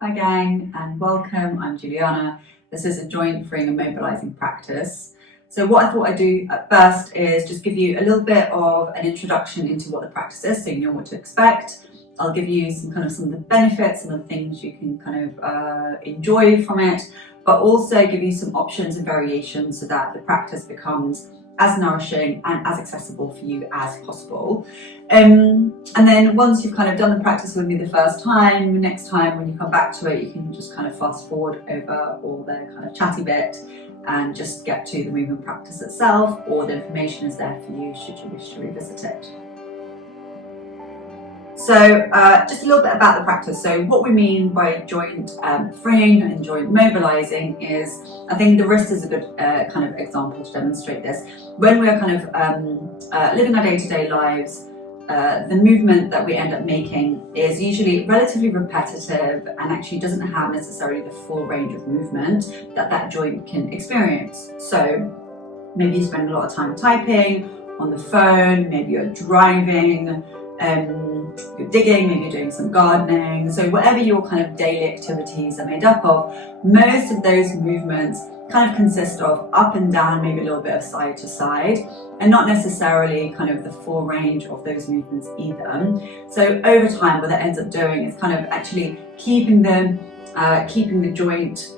Hi gang, and welcome. I'm Juliana. This is a joint freeing and mobilising practice. So what I thought I'd do at first is just give you a little bit of an introduction into what the practice is so you know what to expect. I'll give you some of the benefits, some of the things you can enjoy from it, but also give you some options and variations so that the practice becomes as nourishing and as accessible for you as possible. And then once you've done the practice with me the first time, next time when you come back to it, you can just fast forward over all the chatty bit and just get to the movement practice itself, or the information is there for you should you wish to revisit it. So just a little bit about the practice. So what we mean by joint freeing and joint mobilising is, I think the wrist is a good example to demonstrate this. When we're living our day-to-day lives, the movement that we end up making is usually relatively repetitive and actually doesn't have necessarily the full range of movement that joint can experience. So maybe you spend a lot of time typing on the phone, maybe you're driving, you're digging, maybe you're doing some gardening. So whatever your daily activities are made up of, most of those movements consist of up and down, maybe a little bit of side to side, and not necessarily the full range of those movements either. So over time, what that ends up doing is actually keeping the joint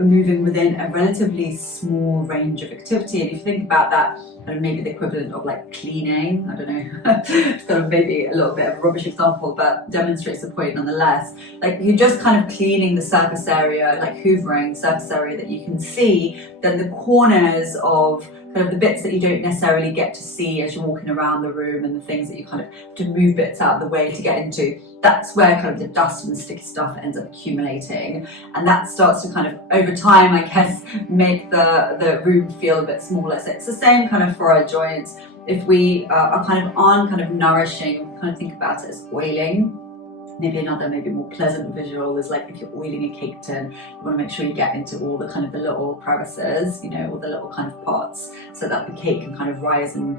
moving within a relatively small range of activity. And if you think about that, maybe the equivalent of cleaning, I don't know, it's maybe a little bit of a rubbish example, but demonstrates the point nonetheless. You're just cleaning the surface area, hoovering surface area that you can see, then the corners of the bits that you don't necessarily get to see as you're walking around the room, and the things that you have to move bits out of the way to get into, that's where the dust and the sticky stuff ends up accumulating, and that starts to over time, I guess, make the room feel a bit smaller. So it's the same for our joints. If we aren't nourishing, think about it as oiling. Maybe another, maybe more pleasant visual is if you're oiling a cake tin, you want to make sure you get into all the the little crevices, all the little parts, so that the cake can rise and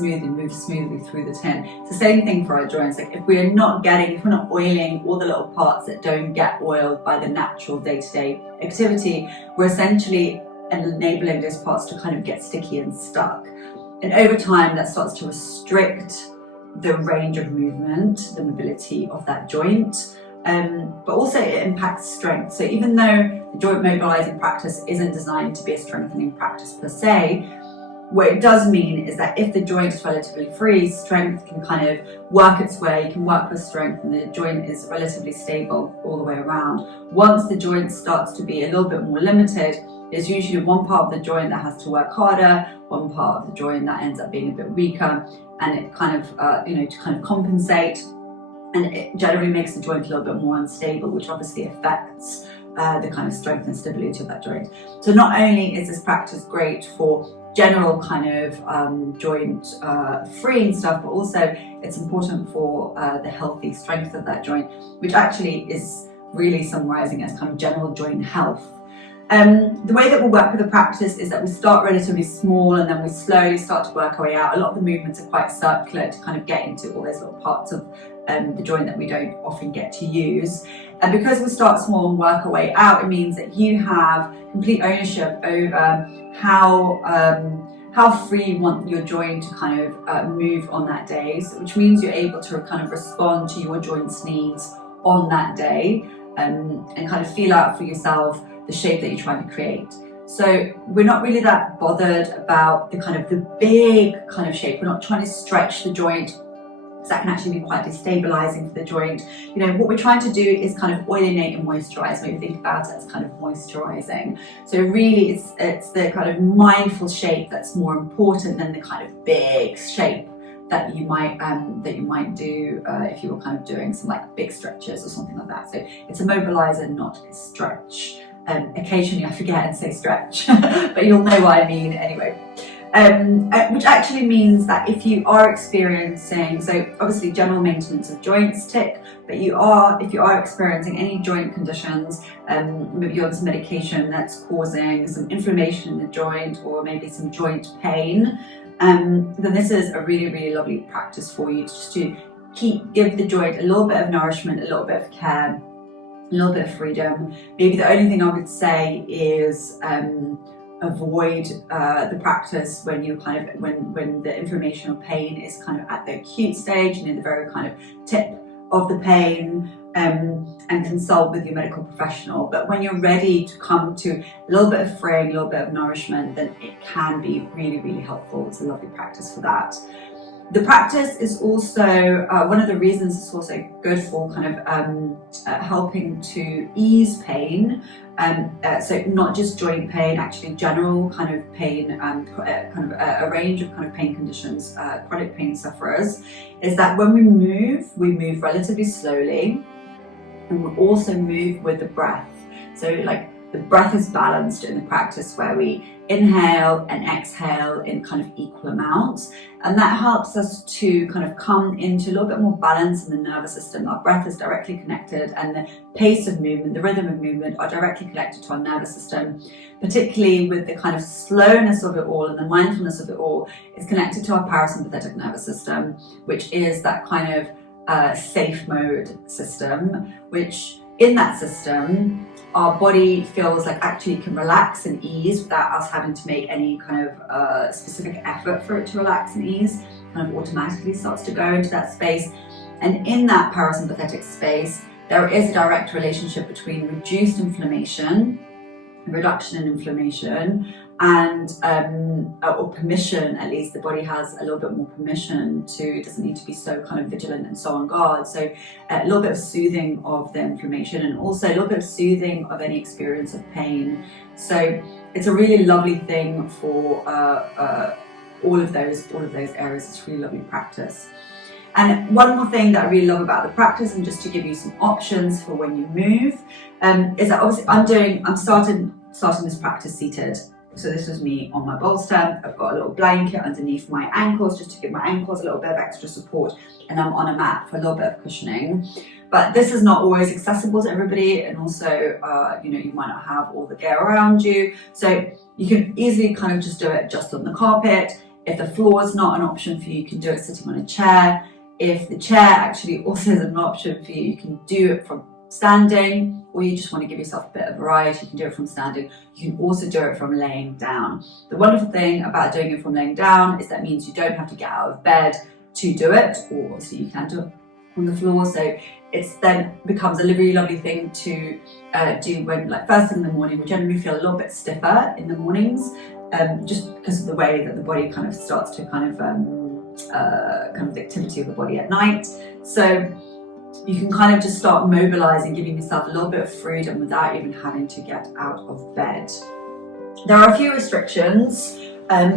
move smoothly through the tin. It's the same thing for our joints. If we're not oiling all the little parts that don't get oiled by the natural day-to-day activity, we're essentially enabling those parts to get sticky and stuck. And over time, that starts to restrict the range of movement, the mobility of that joint, but also it impacts strength. So even though the joint mobilising practice isn't designed to be a strengthening practice per se, what it does mean is that if the joint is relatively free, strength can work its way. You can work with strength and the joint is relatively stable all the way around. Once the joint starts to be a little bit more limited, there's usually one part of the joint that has to work harder, one part of the joint that ends up being a bit weaker, and it to compensate, and it generally makes the joint a little bit more unstable, which obviously affects the strength and stability of that joint. So not only is this practice great for general joint freeing stuff, but also it's important for the healthy strength of that joint, which actually is really summarizing as general joint health. The way that we'll work with the practice is that we start relatively small and then we slowly start to work our way out. A lot of the movements are quite circular to get into all those little parts of the joint that we don't often get to use. And because we start small and work our way out, it means that you have complete ownership over how free you want your joint to move on that day. So, which means you're able to respond to your joint's needs on that day, and feel out for yourself the shape that you're trying to create. So we're not really that bothered about the big shape. We're not trying to stretch the joint, because that can actually be quite destabilizing for the joint. What we're trying to do is oilinate and moisturize. Maybe think about it as moisturizing. So really it's the mindful shape that's more important than the big shape that you might do if you were doing some big stretches or something like that. So it's a mobilizer, not a stretch. Occasionally I forget and say stretch, but you'll know what I mean anyway. Which actually means that if you are experiencing, so obviously general maintenance of joints tick, but if you are experiencing any joint conditions, maybe you're on some medication that's causing some inflammation in the joint, or maybe some joint pain, then this is a really, really lovely practice for you, just to give the joint a little bit of nourishment, a little bit of care, little bit of freedom. Maybe the only thing I would say is avoid the practice when you when the inflammation or pain is kind of at the acute stage and in the very kind of tip of the pain, and consult with your medical professional. But when you're ready to come to a little bit of freeing, a little bit of nourishment, then it can be really, really helpful. It's a lovely practice for that. The practice is also, one of the reasons it's also good for kind of helping to ease pain. So not just joint pain, actually general kind of pain and kind of a range of kind of pain conditions, chronic pain sufferers, is that when we move relatively slowly, and we also move with the breath. So like the breath is balanced in the practice where we inhale and exhale in kind of equal amounts, and that helps us to kind of come into a little bit more balance in the nervous system. Our breath is directly connected, and the pace of movement, the rhythm of movement are directly connected to our nervous system, particularly with the kind of slowness of it all and the mindfulness of it all. It's connected to our parasympathetic nervous system, which is that kind of safe mode system, which in that system our body feels like actually can relax and ease without us having to make any kind of specific effort for it to relax and ease. Kind of automatically starts to go into that space, and in that parasympathetic space there is a direct relationship between reduced inflammation, reduction in inflammation, and or permission, at least the body has a little bit more permission to, doesn't need to be so kind of vigilant and so on guard. So a little bit of soothing of the inflammation, and also a little bit of soothing of any experience of pain. So it's a really lovely thing for all of those areas. It's really lovely practice. And one more thing that I really love about the practice, and just to give you some options for when you move, is that obviously I'm starting this practice seated. So this is me on my bolster. I've got a little blanket underneath my ankles just to give my ankles a little bit of extra support, and I'm on a mat for a little bit of cushioning. But this is not always accessible to everybody, and also you might not have all the gear around you. So you can easily kind of just do it just on the carpet. If the floor is not an option for you, you can do it sitting on a chair. If the chair actually also is an option for you, you can do it from standing, or you just want to give yourself a bit of variety, you can do it from standing. You can also do it from laying down. The wonderful thing about doing it from laying down is that means you don't have to get out of bed to do it, or so you can do it on the floor. So it's then becomes a really lovely thing to do when, like, first thing in the morning. We generally feel a little bit stiffer in the mornings, just because of the way that the body kind of starts to kind of the activity of the body at night. So you can kind of just start mobilizing, giving yourself a little bit of freedom without even having to get out of bed. There are a few restrictions.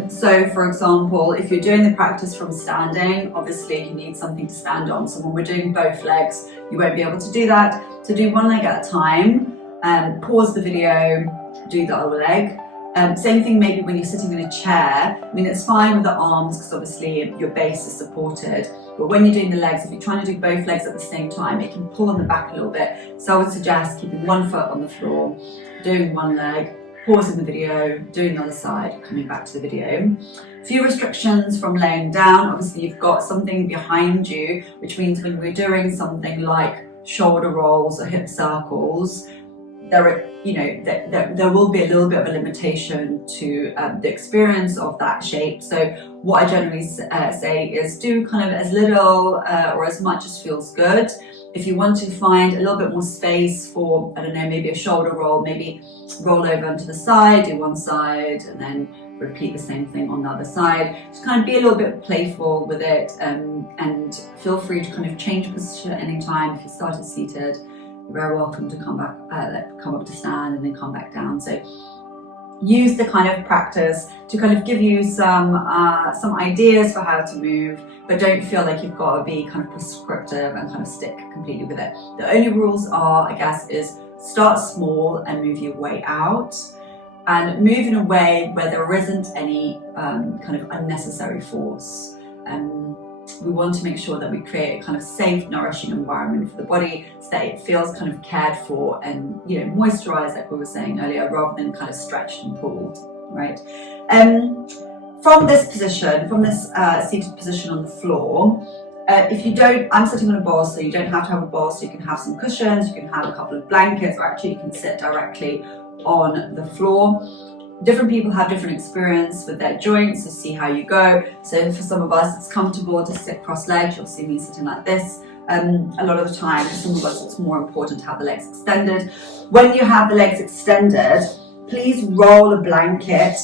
So for example, if you're doing the practice from standing, obviously you need something to stand on. So when we're doing both legs, you won't be able to do that. So do one leg at a time, pause the video, do the other leg. Same thing maybe when you're sitting in a chair. I mean, it's fine with the arms because obviously your base is supported, but when you're doing the legs, if you're trying to do both legs at the same time, it can pull on the back a little bit. So I would suggest keeping one foot on the floor, doing one leg, pausing the video, doing the other side, coming back to the video. A few restrictions from laying down. Obviously you've got something behind you, which means when we're doing something like shoulder rolls or hip circles, there will be a little bit of a limitation to the experience of that shape. So what I generally say is do kind of as little or as much as feels good. If you want to find a little bit more space for, I don't know, maybe a shoulder roll, maybe roll over onto the side, do one side, and then repeat the same thing on the other side. Just kind of be a little bit playful with it, and feel free to kind of change position at any time. If you started seated, you're very welcome to come up to stand and then come back down. So use the kind of practice to kind of give you some ideas for how to move, but don't feel like you've got to be kind of prescriptive and kind of stick completely with it. The only rules are, I guess, is start small and move your way out, and move in a way where there isn't any kind of unnecessary force. We want to make sure that we create a kind of safe, nourishing environment for the body so that it feels kind of cared for and, moisturized, like we were saying earlier, rather than kind of stretched and pulled, right? From this position, from this seated position on the floor, If you don't, I'm sitting on a ball, so you don't have to have a ball, so you can have some cushions, you can have a couple of blankets, or actually you can sit directly on the floor. Different people have different experience with their joints, so see how you go. So for some of us, it's comfortable to sit cross-legged. You'll see me sitting like this. A lot of the time, for some of us, it's more important to have the legs extended. When you have the legs extended, please roll a blanket.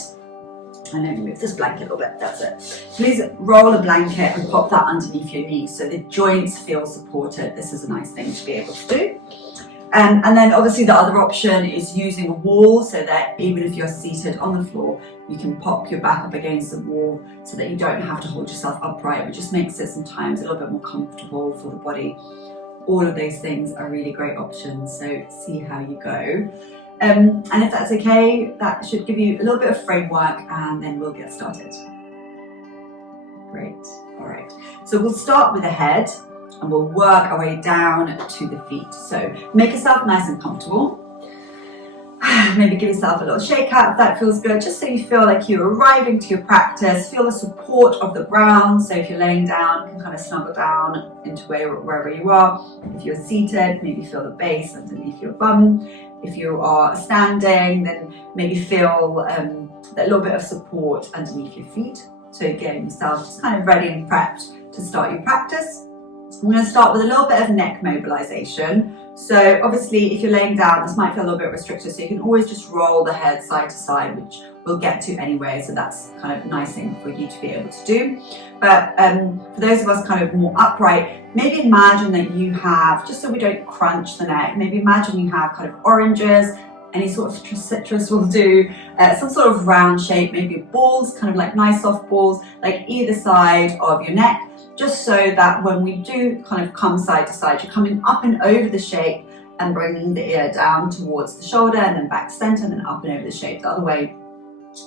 I know, move this blanket a little bit, that's it. Please roll a blanket and pop that underneath your knees so the joints feel supported. This is a nice thing to be able to do. And then obviously the other option is using a wall, so that even if you're seated on the floor, you can pop your back up against the wall so that you don't have to hold yourself upright, which just makes it sometimes a little bit more comfortable for the body. All of those things are really great options, so see how you go. And if that's okay, that should give you a little bit of framework, and then we'll get started. Great, all right. So we'll start with the head, and we'll work our way down to the feet. So make yourself nice and comfortable. Maybe give yourself a little shake out if that feels good, just so you feel like you're arriving to your practice. Feel the support of the ground. So if you're laying down, you can kind of snuggle down into wherever you are. If you're seated, maybe feel the base underneath your bum. If you are standing, then maybe feel that little bit of support underneath your feet. So getting yourself just kind of ready and prepped to start your practice. I'm going to start with a little bit of neck mobilization. So obviously if you're laying down, this might feel a little bit restricted, so you can always just roll the head side to side, which we'll get to anyway, so that's kind of a nice thing for you to be able to do. But for those of us kind of more upright, maybe imagine that you have, just so we don't crunch the neck, maybe imagine you have kind of oranges, any sort of citrus will do, some sort of round shape, maybe balls, kind of like nice soft balls, like either side of your neck, just so that when we do kind of come side to side, you're coming up and over the shape and bringing the ear down towards the shoulder and then back to center, and then up and over the shape the other way,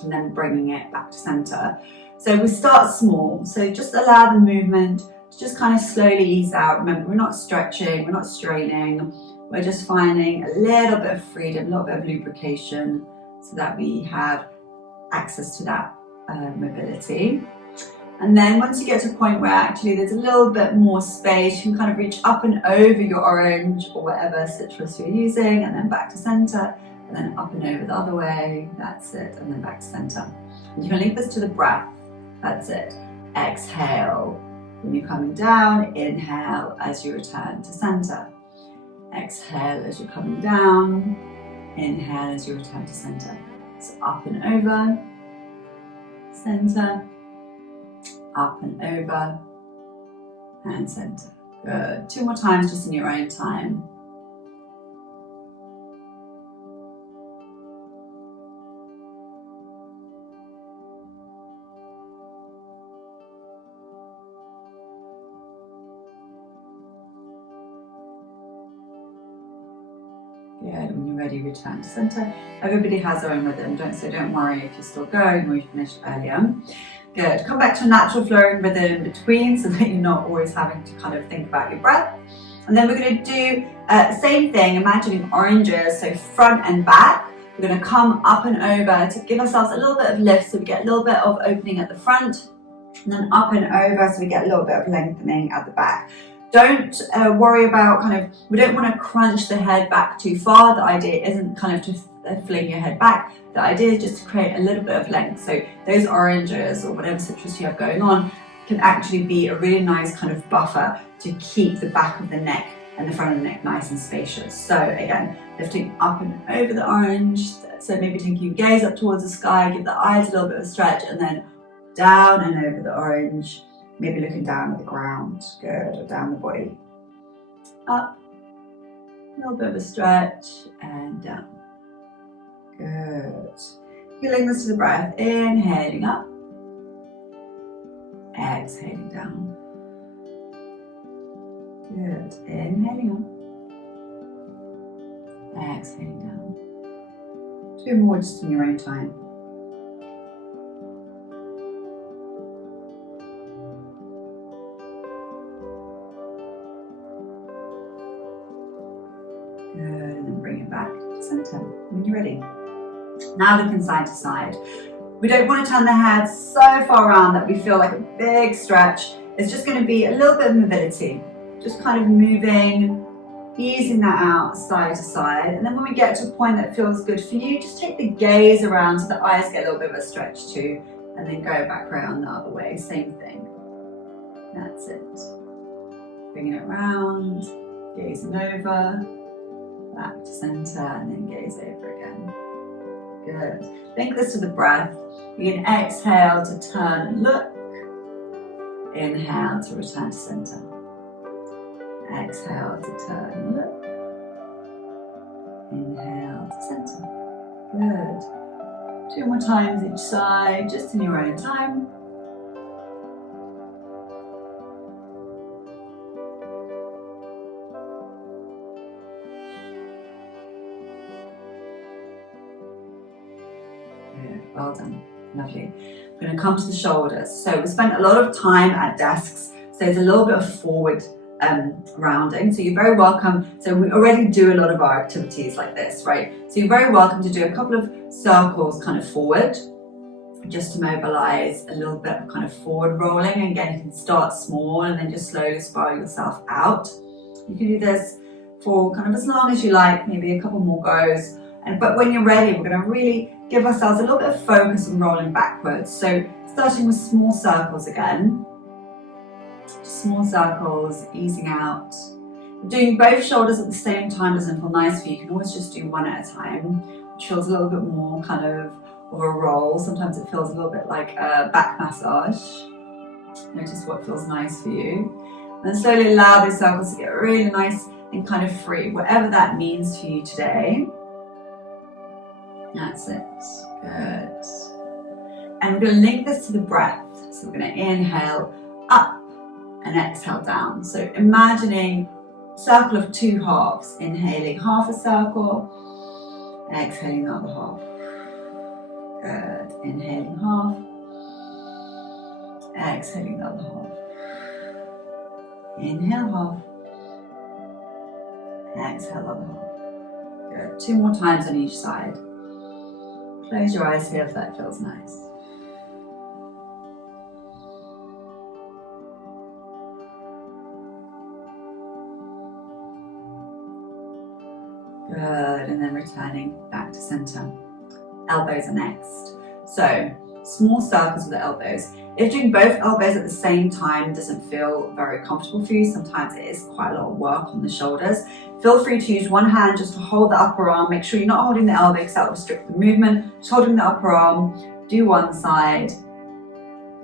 and then bringing it back to center. So we start small, so just allow the movement to just kind of slowly ease out. Remember, we're not stretching, we're not straining, we're just finding a little bit of freedom, a little bit of lubrication, so that we have access to that mobility. And then once you get to a point where actually there's a little bit more space, you can kind of reach up and over your orange or whatever citrus you're using, and then back to center, and then up and over the other way, that's it, and then back to center. And you can link this to the breath, that's it. Exhale, when you're coming down, inhale as you return to center. Exhale as you're coming down, inhale as you return to center. So up and over, center, up and over, and center. Good. 2 more times just in your own time. Good. When you're ready, return to center. Everybody has their own rhythm, so don't worry if you're still going or you finished earlier. Good. Come back to a natural flowing rhythm in between, so that you're not always having to kind of think about your breath. And then we're going to do the same thing, imagining oranges, so front and back. We're going to come up and over to give ourselves a little bit of lift, so we get a little bit of opening at the front, and then up and over, so we get a little bit of lengthening at the back. Don't worry about we don't want to crunch the head back too far. The idea isn't kind of to fling your head back. The idea is just to create a little bit of length. So those oranges or whatever citrus you have going on can actually be a really nice kind of buffer to keep the back of the neck and the front of the neck nice and spacious. So again, lifting up and over the orange. So maybe taking your gaze up towards the sky, give the eyes a little bit of a stretch, and then down and over the orange. Maybe looking down at the ground, good, or down the body. Up, a little bit of a stretch, and down. Good. Feeling this to the breath, inhaling up, exhaling down. Good, inhaling up, exhaling down. 2 more just in your own time. Back to center when you're ready. Now looking side to side. We don't want to turn the head so far around that we feel like a big stretch it's just going to be a little bit of mobility, just kind of moving, easing that out side to side. And then when we get to a point that feels good for you, just take the gaze around so the eyes get a little bit of a stretch too, and then go back around the other way, same thing. That's it. Bringing it round, gazing over, back to center, and then gaze over again. Good. Link this to the breath. You can exhale to turn and look. Inhale to return to center. Exhale to turn and look. Inhale to center. Good. 2 more times each side, just in your own time. Well done, lovely. We're going to come to the shoulders. So we spent a lot of time at desks, so there's a little bit of forward rounding. So you're very welcome. So we already do a lot of our activities like this, right? So you're very welcome to do a couple of circles kind of forward, just to mobilize a little bit of kind of forward rolling. And again, you can start small and then just slowly spiral yourself out. You can do this for kind of as long as you like, maybe a couple more goes. But when you're ready, we're going to really give ourselves a little bit of focus on rolling backwards. So starting with small circles again. Just small circles, easing out. Doing both shoulders at the same time doesn't feel nice for you. You can always just do one at a time, which feels a little bit more kind of a roll. Sometimes it feels a little bit like a back massage. Notice what feels nice for you. And then slowly allow those circles to get really nice and kind of free, whatever that means for you today. That's it. Good. And we're going to link this to the breath. So we're going to inhale up and exhale down. So imagining a circle of 2 halves. Inhaling half a circle, exhaling the other half. Good. Inhaling half, exhaling the other half. Inhale half, exhale the other half. Good. 2 more times on each side. Close your eyes here if that feels nice. Good, and then returning back to center. Elbows are next. So, small circles with the elbows. If doing both elbows at the same time doesn't feel very comfortable for you, sometimes it is quite a lot of work on the shoulders, feel free to use one hand just to hold the upper arm. Make sure you're not holding the elbow because that will restrict the movement. Just holding the upper arm, do one side,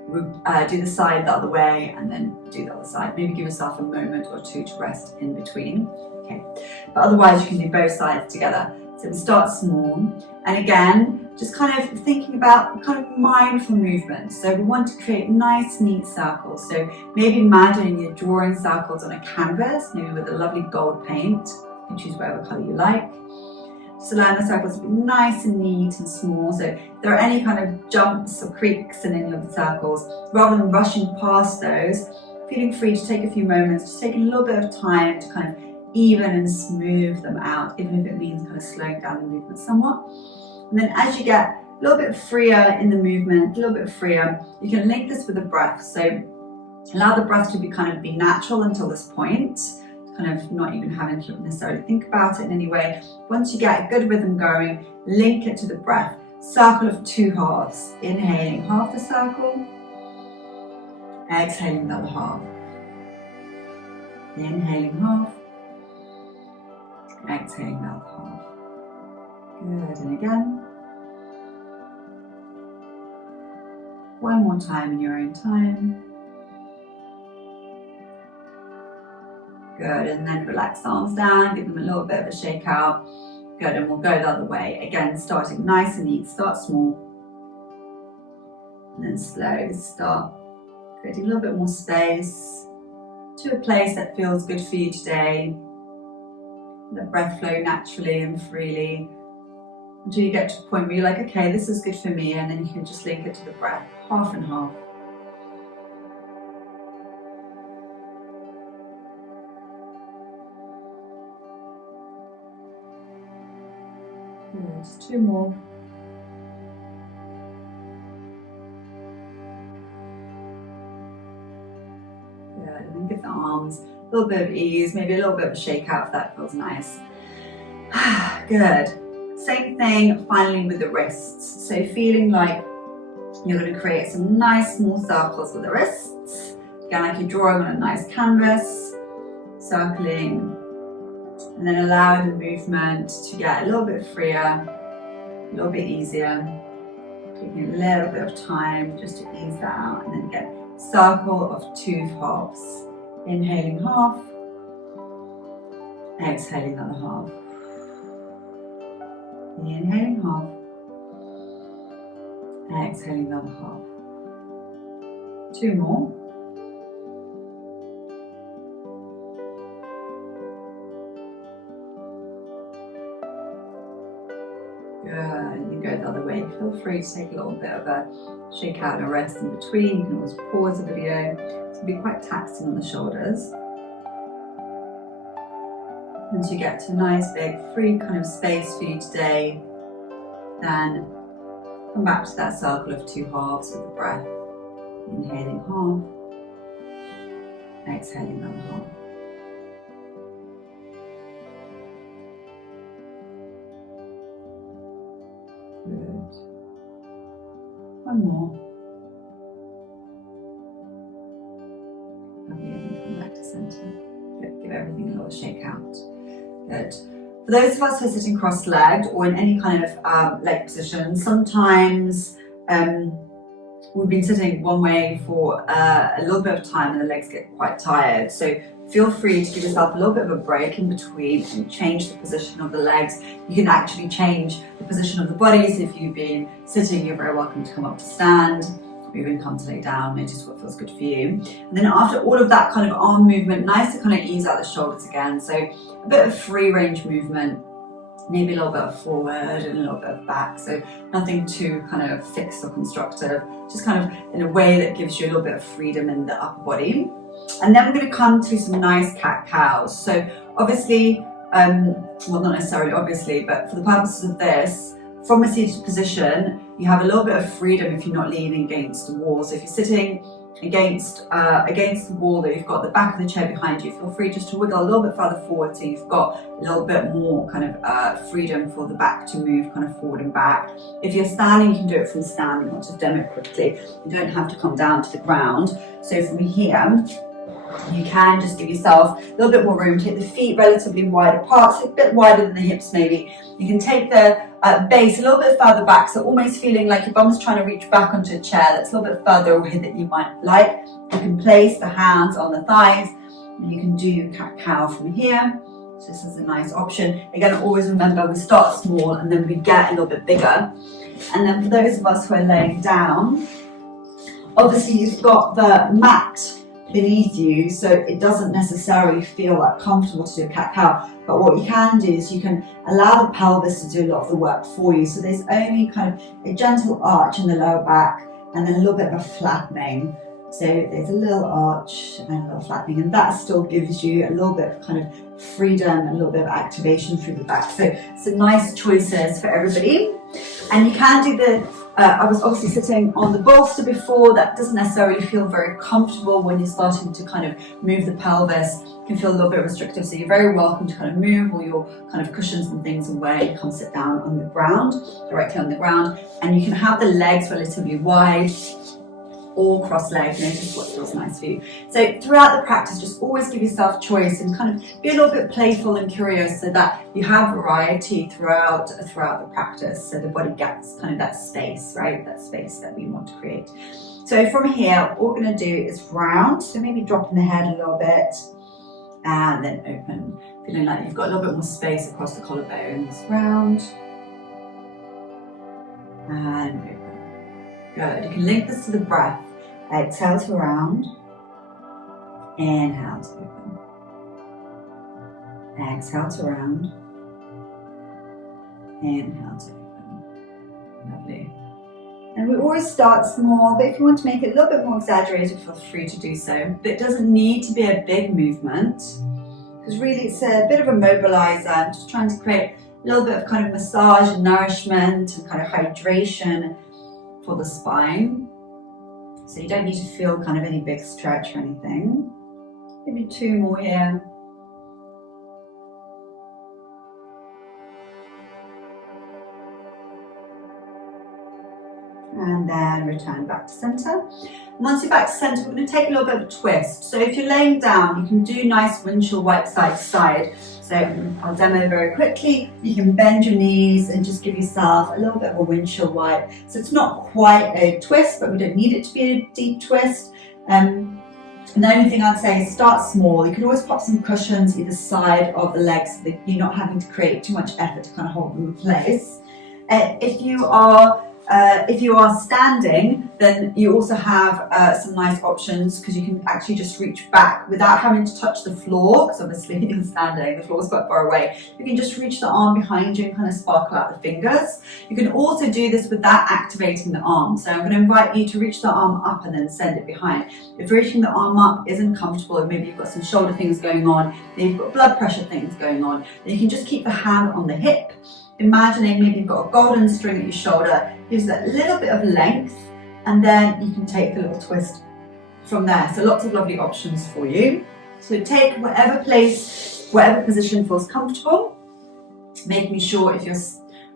do the side the other way, and then do the other side. Maybe give yourself a moment or 2 to rest in between. Okay, but otherwise you can do both sides together. So we start small, and again, just kind of thinking about kind of mindful movement. So we want to create nice, neat circles. So maybe imagining you're drawing circles on a canvas, maybe with a lovely gold paint. You can choose whatever color you like. Just allowing the circles to be nice and neat and small. So if there are any kind of jumps or creaks in any of the circles, rather than rushing past those, feeling free to take a few moments, just taking a little bit of time to kind of even and smooth them out, even if it means kind of slowing down the movement somewhat. And then as you get a little bit freer in the movement, a little bit freer, you can link this with the breath. So allow the breath to be natural until this point, kind of not even having to necessarily think about it in any way. Once you get a good rhythm going, link it to the breath. Circle of 2 halves. Inhaling half the circle, exhaling the other half. Inhaling half, exhaling the other half. Good, and again. One more time in your own time. Good, and then relax the arms down, give them a little bit of a shake out. Good, and we'll go the other way. Again, starting nice and neat, start small. And then slowly start creating a little bit more space to a place that feels good for you today. Let breath flow naturally and freely until you get to a point where you're like, okay, this is good for me, and then you can just link it to the breath, half and half. Good, just 2 more. little bit of ease, maybe a little bit of a shake out if that feels nice. Good. Same thing finally with the wrists. So feeling like you're going to create some nice small circles with the wrists. Again, like you're drawing on a nice canvas, circling, and then allowing the movement to get a little bit freer, a little bit easier. Taking a little bit of time just to ease that out, and then again, circle of 2 halves. Inhaling half, exhaling the other half. Inhaling half, exhaling the other half. 2 more. Good, you go the other way. Feel free to take a little bit of a shake out and a rest in between. You can always pause the video. It's going to be quite taxing on the shoulders. Once you get to a nice big free kind of space for you today, then come back to that circle of 2 halves with the breath. Inhaling half, exhaling the other half. Good. 1 more. Lovely, and come back to centre. Good. Give everything a little shake out. Good. For those of us who are sitting cross-legged or in any kind of leg position, sometimes we've been sitting one way for a little bit of time and the legs get quite tired. So feel free to give yourself a little bit of a break in between and change the position of the legs. You can actually change the position of the body. So if you've been sitting, you're very welcome to come up to stand. Or even come to lay down, notice what feels good for you. And then after all of that kind of arm movement, nice to kind of ease out the shoulders again. So a bit of free range movement, maybe a little bit of forward and a little bit of back. So nothing too kind of fixed or constructive, just kind of in a way that gives you a little bit of freedom in the upper body. And then we're going to come to some nice cat-cows. So obviously, well, not necessarily obviously, but for the purposes of this, from a seated position, you have a little bit of freedom if you're not leaning against the wall. So if you're sitting against the wall, that you've got the back of the chair behind you, feel free just to wiggle a little bit further forward so you've got a little bit more kind of freedom for the back to move kind of forward and back. If you're standing, you can do it from standing. I'll just demo it quickly. You don't have to come down to the ground. So from here, you can just give yourself a little bit more room. Take the feet relatively wide apart, so a bit wider than the hips maybe. You can take the base a little bit further back, so almost feeling like your bum's trying to reach back onto a chair that's a little bit further away than you might like. You can place the hands on the thighs. You can do cat-cow from here. So this is a nice option. Again, always remember we start small and then we get a little bit bigger. And then for those of us who are laying down, obviously you've got the mat beneath you, so it doesn't necessarily feel that comfortable to do a cat-cow. But what you can do is you can allow the pelvis to do a lot of the work for you. So there's only kind of a gentle arch in the lower back and then a little bit of a flattening. So there's a little arch and a little flattening, and that still gives you a little bit of kind of freedom, a little bit of activation through the back. So some nice choices for everybody. And you can do the I was obviously sitting on the bolster before. That doesn't necessarily feel very comfortable when you're starting to kind of move the pelvis. It can feel a little bit restrictive, so you're very welcome to kind of move all your kind of cushions and things away and come sit down on the ground, directly on the ground. And you can have the legs relatively wide or cross-legged. Notice what feels nice for you. So throughout the practice, just always give yourself choice and kind of be a little bit playful and curious so that you have variety throughout the practice, so the body gets kind of that space, right? That space that we want to create. So from here, what we're going to do is round, so maybe dropping the head a little bit and then open, feeling like you've got a little bit more space across the collarbones. Round and open. Good. You can link this to the breath. Exhale to round. Inhale to open. Exhale to round. Inhale to open. Lovely. And we always start small, but if you want to make it a little bit more exaggerated, feel free to do so. But it doesn't need to be a big movement, because really it's a bit of a mobilizer. I'm just trying to create a little bit of kind of massage and nourishment and kind of hydration for the spine. So you don't need to feel kind of any big stretch or anything. Maybe 2 more here. And then return back to center. Once you're back to center, we're going to take a little bit of a twist. So if you're laying down, you can do nice windshield wipe side to side. So I'll demo very quickly. You can bend your knees and just give yourself a little bit of a windshield wipe. So it's not quite a twist, but we don't need it to be a deep twist. And the only thing I'd say is start small. You can always pop some cushions either side of the legs so that you're not having to create too much effort to kind of hold them in place. If you are standing, then you also have some nice options because you can actually just reach back without having to touch the floor, because obviously you're standing, the floor's quite far away. You can just reach the arm behind you and kind of sparkle out the fingers. You can also do this without activating the arm. So I'm going to invite you to reach the arm up and then send it behind. If reaching the arm up isn't comfortable, and maybe you've got some shoulder things going on, maybe you've got blood pressure things going on, then you can just keep the hand on the hip. Imagining maybe you've got a golden string at your shoulder, gives that little bit of length, and then you can take a little twist from there. So lots of lovely options for you. So take whatever place, whatever position feels comfortable, making sure if you're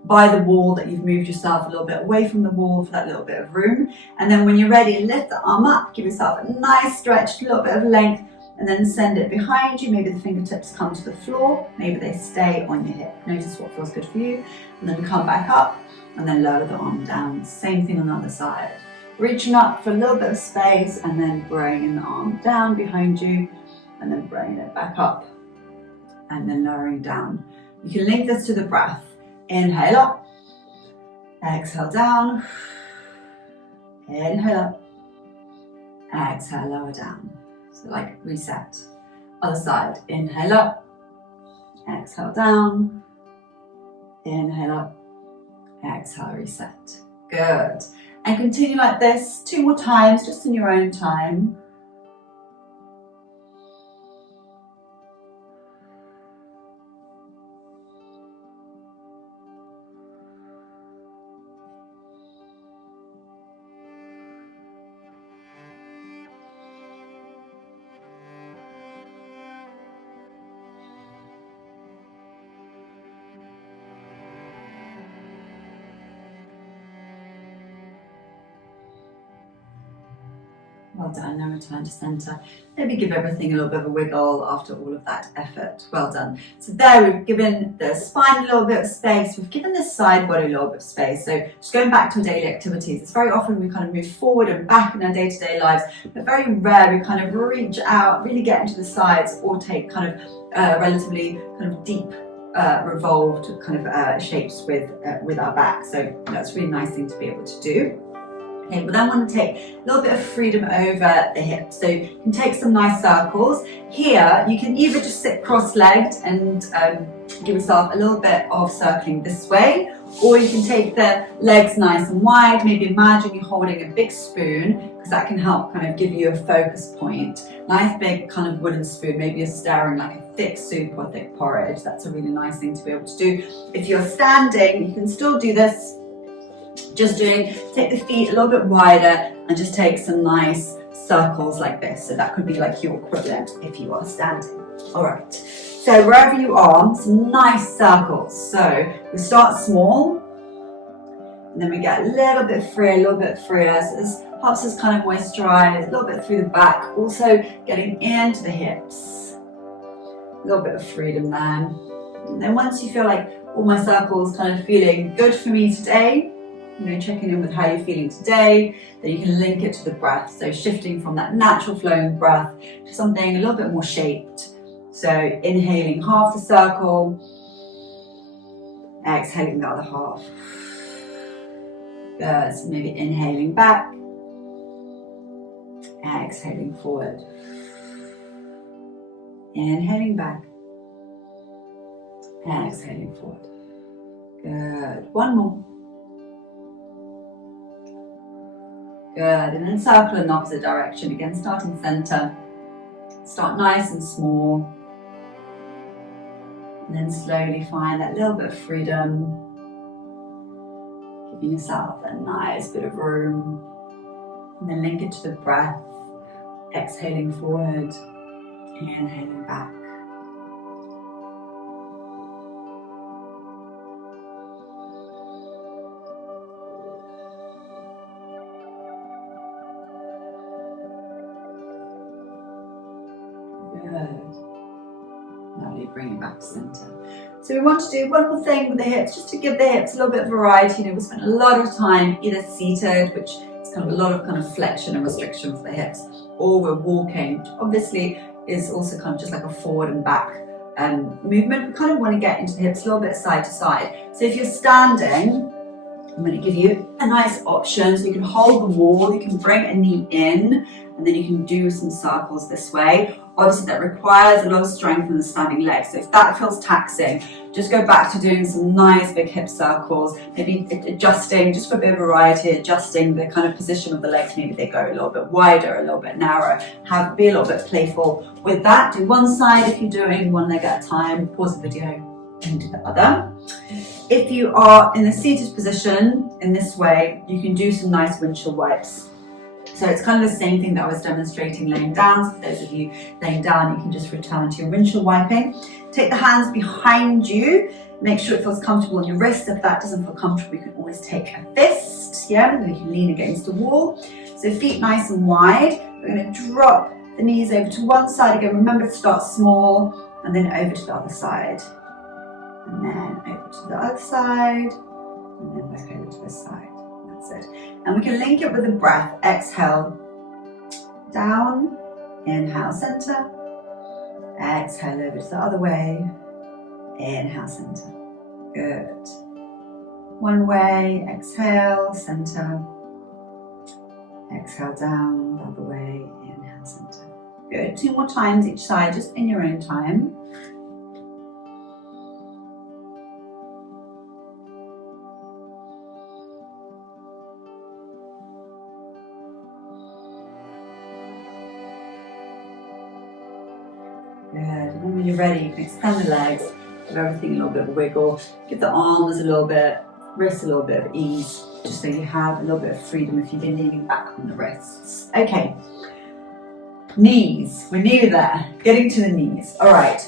by the wall that you've moved yourself a little bit away from the wall for that little bit of room. And then when you're ready, lift the arm up, give yourself a nice stretch, a little bit of length, and then send it behind you. Maybe the fingertips come to the floor, maybe they stay on your hip. Notice what feels good for you, and then come back up and then lower the arm down. Same thing on the other side. Reaching up for a little bit of space and then bringing the arm down behind you and then bringing it back up and then lowering down. You can link this to the breath. Inhale up, exhale down, inhale up, exhale lower down. So like reset. Other side, inhale up, exhale down, inhale up, exhale reset. Good. And continue like this 2 more times, just in your own time. Well done, now return to center. Maybe give everything a little bit of a wiggle after all of that effort. Well done. So there we've given the spine a little bit of space, we've given the side body a little bit of space. So just going back to our daily activities, it's very often we kind of move forward and back in our day-to-day lives, but very rare we kind of reach out, really get into the sides or take kind of relatively kind of deep revolved kind of shapes with our back. So that's a really nice thing to be able to do. Okay, but then I want to take a little bit of freedom over the hips. So you can take some nice circles. Here, you can either just sit cross-legged and give yourself a little bit of circling this way, or you can take the legs nice and wide. Maybe imagine you're holding a big spoon, because that can help kind of give you a focus point. Nice big kind of wooden spoon. Maybe you're stirring like a thick soup or thick porridge. That's a really nice thing to be able to do. If you're standing, you can still do this. Just take the feet a little bit wider and just take some nice circles like this. So that could be like your equivalent if you are standing. All right, so wherever you are, some nice circles. So we start small and then we get a little bit freer, So this helps us kind of moisturize a little bit through the back, also getting into the hips. A little bit of freedom there. And then once you feel like all my circles kind of feeling good for me today, checking in with how you're feeling today, then you can link it to the breath. So shifting from that natural flowing breath to something a little bit more shaped. So inhaling half the circle, exhaling the other half. Good, so maybe inhaling back, exhaling forward. Inhaling back, exhaling forward. Good, one more. Good, and then circle in the opposite direction. Again, starting center. Start nice and small. And then slowly find that little bit of freedom. Giving yourself a nice bit of room. And then link it to the breath. Exhaling forward. Inhaling back. Good. Lovely, bring it back to centre. So we want to do one more thing with the hips, just to give the hips a little bit of variety. You know, we spend a lot of time either seated, which is kind of a lot of kind of flexion and restriction for the hips, or we're walking, which obviously is also kind of just like a forward and back movement. We kind of want to get into the hips a little bit side to side. So if you're standing, I'm going to give you a nice option. So you can hold the wall, you can bring a knee in, and then you can do some circles this way. Obviously that requires a lot of strength in the standing leg. So if that feels taxing, just go back to doing some nice big hip circles, maybe adjusting, just for a bit of variety, adjusting the kind of position of the legs. Maybe they go a little bit wider, a little bit narrower. Be a little bit playful with that. Do one side if you're doing one leg at a time. Pause the video and do the other. If you are in the seated position in this way, you can do some nice windshield wipes. So it's kind of the same thing that I was demonstrating laying down. So for those of you laying down, you can just return to your windshield wiping. Take the hands behind you. Make sure it feels comfortable on your wrist. If that doesn't feel comfortable, you can always take a fist. Yeah, and then you can lean against the wall. So feet nice and wide. We're going to drop the knees over to one side again. Remember to start small, and then over to the other side. And then over to the other side, and then back over to this side. That's it. And we can link it with a breath. Exhale, down, inhale, center. Exhale over to the other way. Inhale, center. Good. One way, exhale, center. Exhale down, the other way, inhale, center. Good. 2 more times each side, just in your own time. Good, and then when you're ready, you can extend the legs, give everything a little bit of a wiggle, give the arms a little bit, wrists a little bit of ease, just so you have a little bit of freedom if you've been leaning back on the wrists. Okay, knees, we're nearly there, getting to the knees. All right,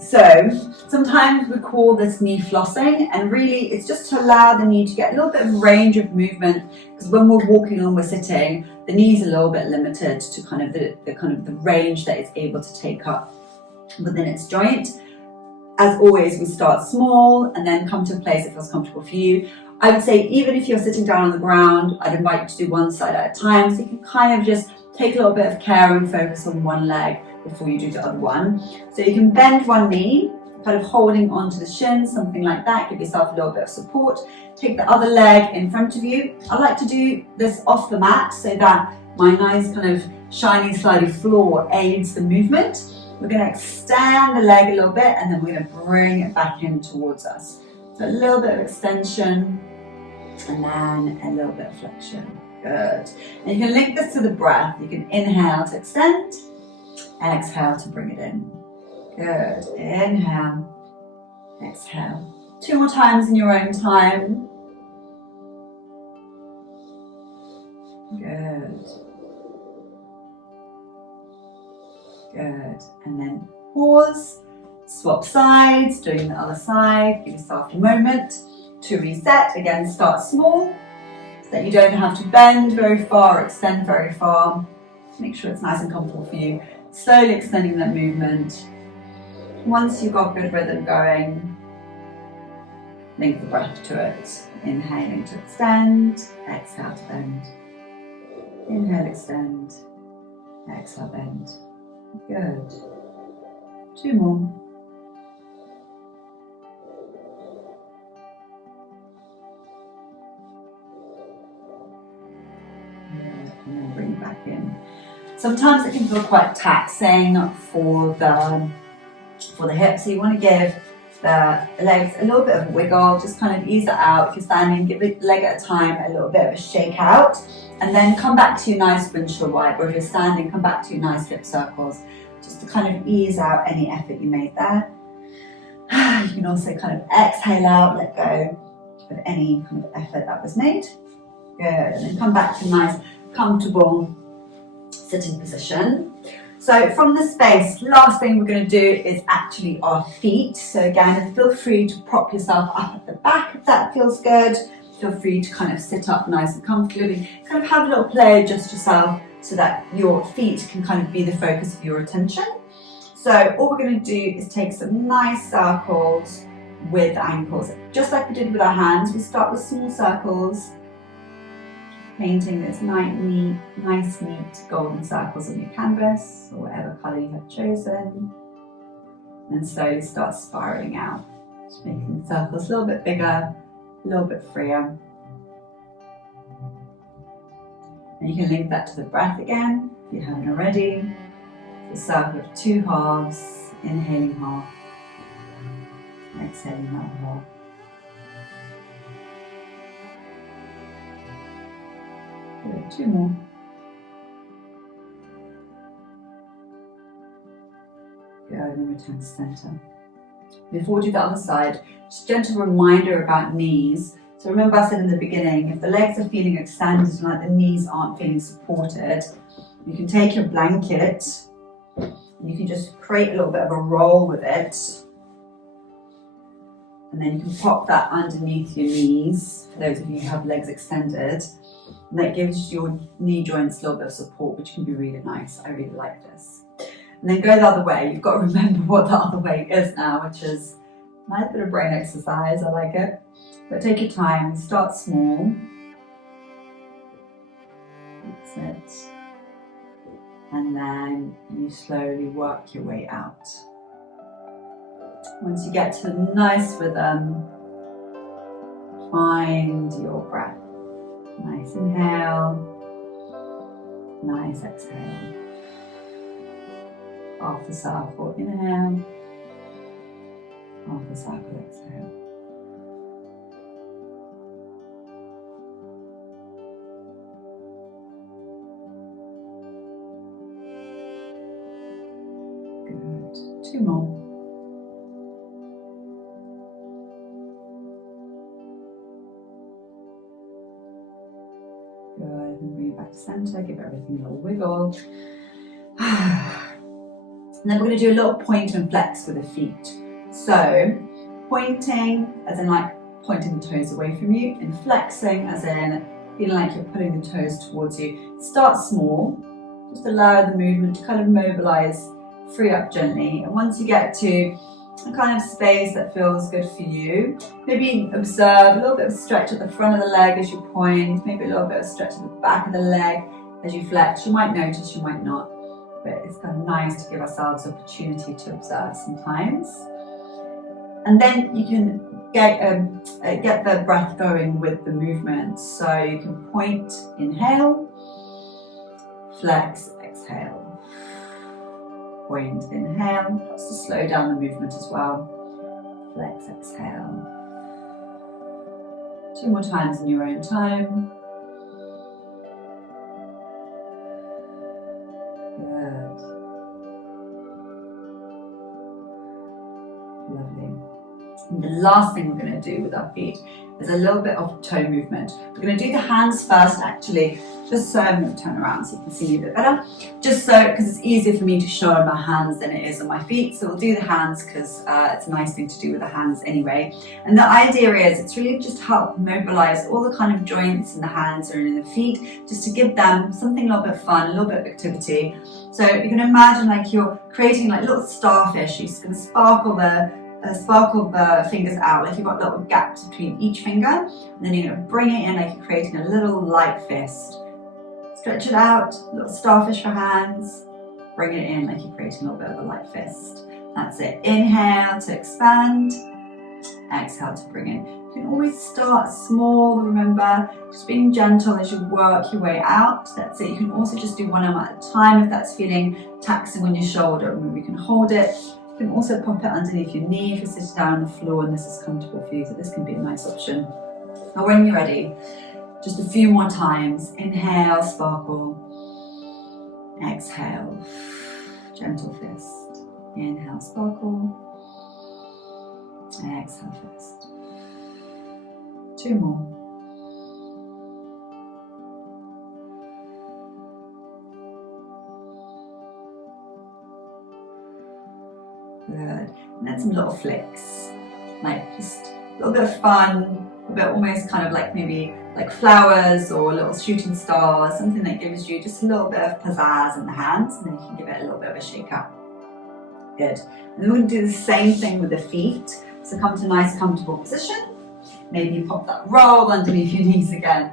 so sometimes we call this knee flossing, and really it's just to allow the knee to get a little bit of range of movement, because when we're walking and we're sitting, the knee's a little bit limited to kind of the range that it's able to take up within its joint. As always, we start small and then come to a place that feels comfortable for you. I would say even if you're sitting down on the ground, I'd invite you to do one side at a time, so you can kind of just take a little bit of care and focus on one leg before you do the other one. So you can bend one knee, kind of holding onto the shins, something like that. Give yourself a little bit of support. Take the other leg in front of you. I like to do this off the mat so that my nice kind of shiny, slidey floor aids the movement. We're going to extend the leg a little bit, and then we're going to bring it back in towards us. So a little bit of extension, and then a little bit of flexion. Good. And you can link this to the breath. You can inhale to extend, exhale to bring it in. Good. Inhale, exhale. 2 more times in your own time. Good. Good, and then pause, swap sides, doing the other side, give yourself a moment to reset. Again, start small, so that you don't have to bend very far or extend very far. Make sure it's nice and comfortable for you. Slowly extending that movement. Once you've got good rhythm going, link the breath to it. Inhaling to extend, exhale to bend. Inhale, extend, exhale, bend. Good. 2 more. Good. And then bring it back in. Sometimes it can feel quite taxing for the hips, so you want to give the legs a little bit of a wiggle, just kind of ease it out. If you're standing, give the leg at a time a little bit of a shake out, and then come back to your nice windshield wipe, or if you're standing, come back to your nice hip circles, just to kind of ease out any effort you made there. You can also kind of exhale out, let go of any kind of effort that was made. Good, and then come back to a nice, comfortable sitting position. So from the space, last thing we're going to do is actually our feet. So again, feel free to prop yourself up at the back if that feels good. Feel free to kind of sit up nice and comfortably, kind of have a little play, adjust yourself so that your feet can kind of be the focus of your attention. So all we're going to do is take some nice circles with ankles, just like we did with our hands. We start with small circles, painting those nice, neat golden circles on your canvas, or whatever colour you have chosen. And then slowly start spiralling out, just making the circles a little bit bigger, a little bit freer. And you can link that to the breath again, if you haven't already. It's a circle of 2 halves, inhaling half, exhaling that half. Good, 2 more. Good, and then return to centre. Before we do the other side, just a gentle reminder about knees. So remember I said in the beginning, if the legs are feeling extended and like the knees aren't feeling supported, you can take your blanket and you can just create a little bit of a roll with it. And then you can pop that underneath your knees, for those of you who have legs extended. And that gives your knee joints a little bit of support, which can be really nice. I really like this. And then go the other way. You've got to remember what the other way is now, which is a nice bit of brain exercise. I like it. But take your time, start small. That's it. And then you slowly work your way out. Once you get to a nice rhythm, find your breath. Nice inhale, nice exhale. Half the circle, inhale, half the circle, exhale. Good. 2 more. Good, and bring it back to centre, give everything a little wiggle. And then we're going to do a little point and flex with the feet. So pointing as in like pointing the toes away from you, and flexing as in feeling like you're pulling the toes towards you. Start small, just allow the movement to kind of mobilise, free up gently. And once you get to a kind of space that feels good for you, maybe observe a little bit of stretch at the front of the leg as you point, maybe a little bit of stretch at the back of the leg as you flex. You might notice, you might not. But it's kind of nice to give ourselves the opportunity to observe sometimes. And then you can get the breath going with the movement. So you can point, inhale, flex, exhale. Point, inhale, helps to slow down the movement as well. Flex, exhale. 2 more times in your own time. Good. Lovely. And the last thing we're going to do with our feet is a little bit of toe movement. We're going to do the hands first actually, just so I'm going to turn around so you can see me a bit better. Just so, because it's easier for me to show on my hands than it is on my feet. So we'll do the hands because it's a nice thing to do with the hands anyway. And the idea is it's really just help mobilize all the kind of joints in the hands and in the feet, just to give them something a little bit fun, a little bit of activity. So you can imagine like you're creating like little starfish. You're just going to sparkle the fingers out, like you've got little gaps between each finger, and then you're going to bring it in like you're creating a little light fist. Stretch it out, little starfish for hands, bring it in like you're creating a little bit of a light fist. That's it. Inhale to expand, exhale to bring in. You can always start small, remember, just being gentle as you work your way out. That's it. You can also just do one arm at a time if that's feeling taxing on your shoulder. Remember, you can hold it. You can also pop it underneath your knee if you're sitting down on the floor and this is comfortable for you, so this can be a nice option. Now when you're ready, just a few more times. Inhale, sparkle. Exhale, gentle fist. Inhale, sparkle. Exhale, fist. 2 more. Good. And then some little flicks, like just a little bit of fun, a bit almost kind of like maybe like flowers or little shooting stars, something that gives you just a little bit of pizzazz in the hands, and then you can give it a little bit of a shake up. Good. And then we're going to do the same thing with the feet. So come to a nice comfortable position. Maybe you pop that roll underneath your knees again.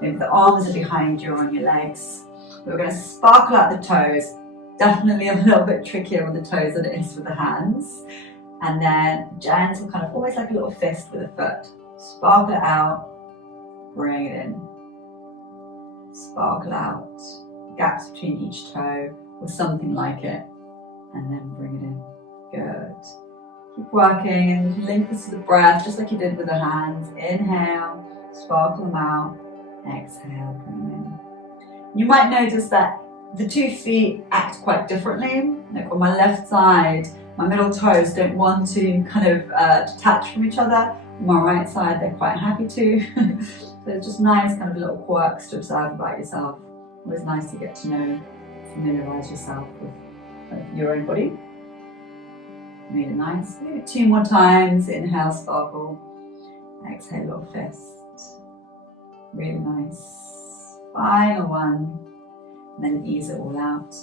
Maybe the arms are behind you or on your legs. We're going to sparkle out the toes. Definitely a little bit trickier with the toes than it is with the hands. And then gentle, kind of almost like a little fist with a foot. Sparkle it out, bring it in. Sparkle out, gaps between each toe or something like it. And then bring it in. Good. Keep working and link this to the breath, just like you did with the hands. Inhale, sparkle them out. Exhale, bring them in. You might notice that the 2 feet act quite differently. Like on my left side, my middle toes don't want to kind of detach from each other. On my right side, they're quite happy to. So it's just nice kind of little quirks to observe about yourself. Always nice to get to know, familiarise yourself with your own body. Really nice. Maybe 2 more times. Inhale, sparkle. Exhale, little fist. Really nice. Final one. And then ease it all out.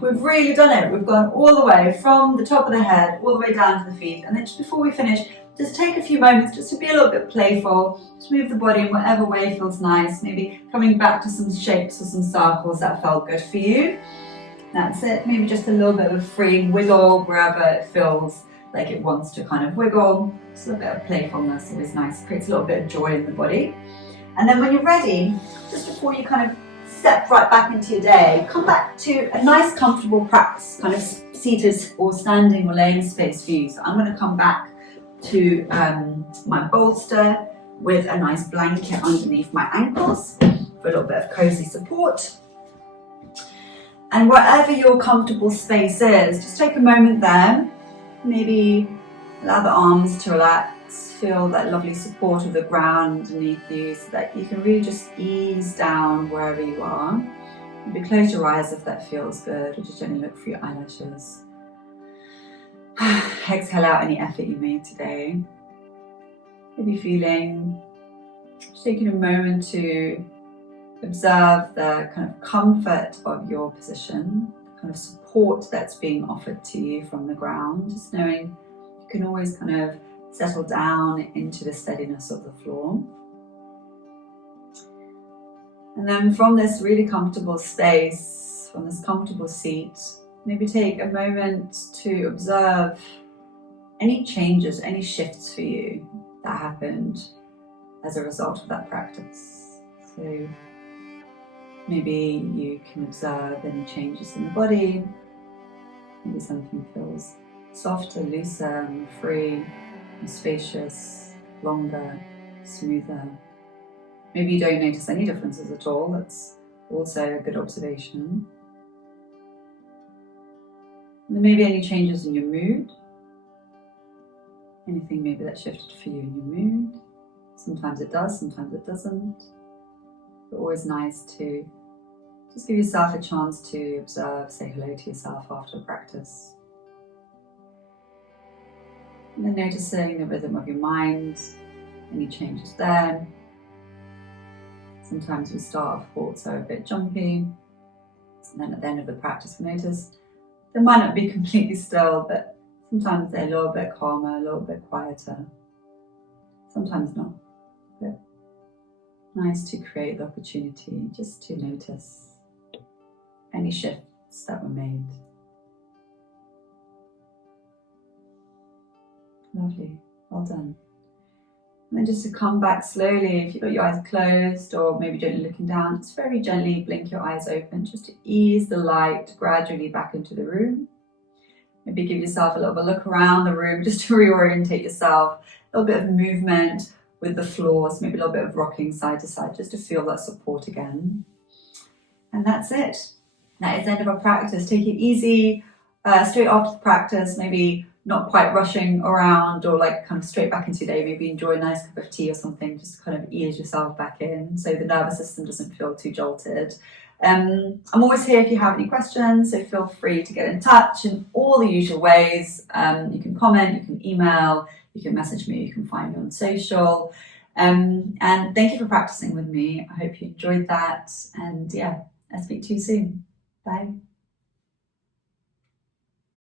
We've really done it. We've gone all the way from the top of the head all the way down to the feet. And then just before we finish, just take a few moments just to be a little bit playful. Just move the body in whatever way feels nice. Maybe coming back to some shapes or some circles that felt good for you. That's it. Maybe just a little bit of a free wiggle wherever it feels like it wants to kind of wiggle. Just a little bit of playfulness, always nice. Creates a little bit of joy in the body. And then when you're ready, just before you kind of step right back into your day, come back to a nice comfortable practice, kind of seated or standing or laying space for you. So I'm going to come back to my bolster with a nice blanket underneath my ankles for a little bit of cozy support. And wherever your comfortable space is, just take a moment there. Maybe allow the arms to relax, feel that lovely support of the ground underneath you so that you can really just ease down wherever you are. Maybe close your eyes if that feels good, or just gently look for your eyelashes. Exhale out any effort you made today. Maybe just taking a moment to observe the kind of comfort of your position, the kind of support that's being offered to you from the ground, just knowing you can always kind of settle down into the steadiness of the floor. And then from this really comfortable space, from this comfortable seat, maybe take a moment to observe any changes, any shifts for you that happened as a result of that practice. So maybe you can observe any changes in the body. Maybe something feels softer, looser, more free, more spacious, longer, smoother. Maybe you don't notice any differences at all. That's also a good observation. And then maybe any changes in your mood. Anything maybe that shifted for you in your mood. Sometimes it does, sometimes it doesn't. But always nice to just give yourself a chance to observe, say hello to yourself after practice. And then noticing the rhythm of your mind, any changes there. Sometimes we start off thoughts are a bit jumpy, and then at the end of the practice we notice they might not be completely still, but sometimes they're a little bit calmer, a little bit quieter. Sometimes not. But nice to create the opportunity just to notice any shifts that were made. Lovely, well done. And then just to come back slowly, if you've got your eyes closed or maybe gently looking down, just very gently blink your eyes open just to ease the light gradually back into the room. Maybe give yourself a little bit of a look around the room just to reorientate yourself. A little bit of movement with the floors, maybe a little bit of rocking side to side just to feel that support again. And that's it. That is the end of our practice. Take it easy, straight after the practice, maybe not quite rushing around or like kind of straight back into your day. Maybe enjoy a nice cup of tea or something, just to kind of ease yourself back in so the nervous system doesn't feel too jolted. I'm always here if you have any questions, so feel free to get in touch in all the usual ways. You can comment, you can email, you can message me, you can find me on social. And thank you for practicing with me. I hope you enjoyed that. And yeah, I'll speak to you soon. Bye.